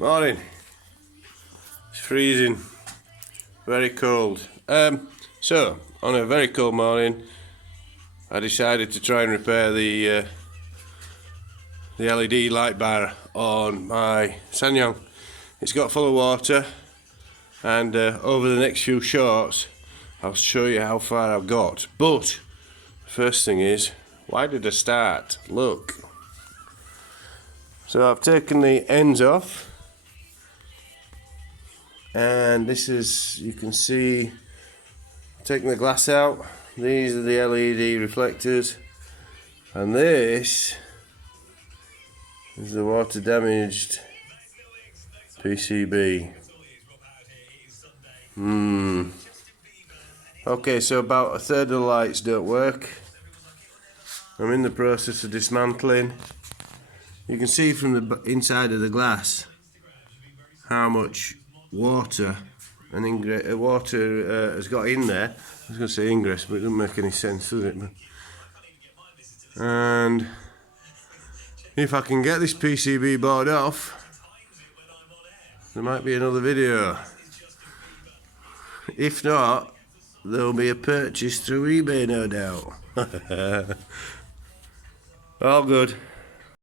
Morning. It's freezing. Very cold. So, on a very cold morning, I decided to try and repair the LED light bar on my Sanyong. It's got full of water, and over the next few shorts, I'll show you how far I've got. But, first thing is, why did I start? Look. So I've taken the ends off. And this is, you can see, taking the glass out. These are the LED reflectors, and this is the water damaged PCB. Okay, so about a third of the lights don't work. I'm in the process of dismantling. You can see from the inside of the glass how much water has got in there. I was going to say ingress, but it doesn't make any sense, does it? And if I can get this PCB board off, there might be another video. If not, there'll be a purchase through eBay, no doubt. All good.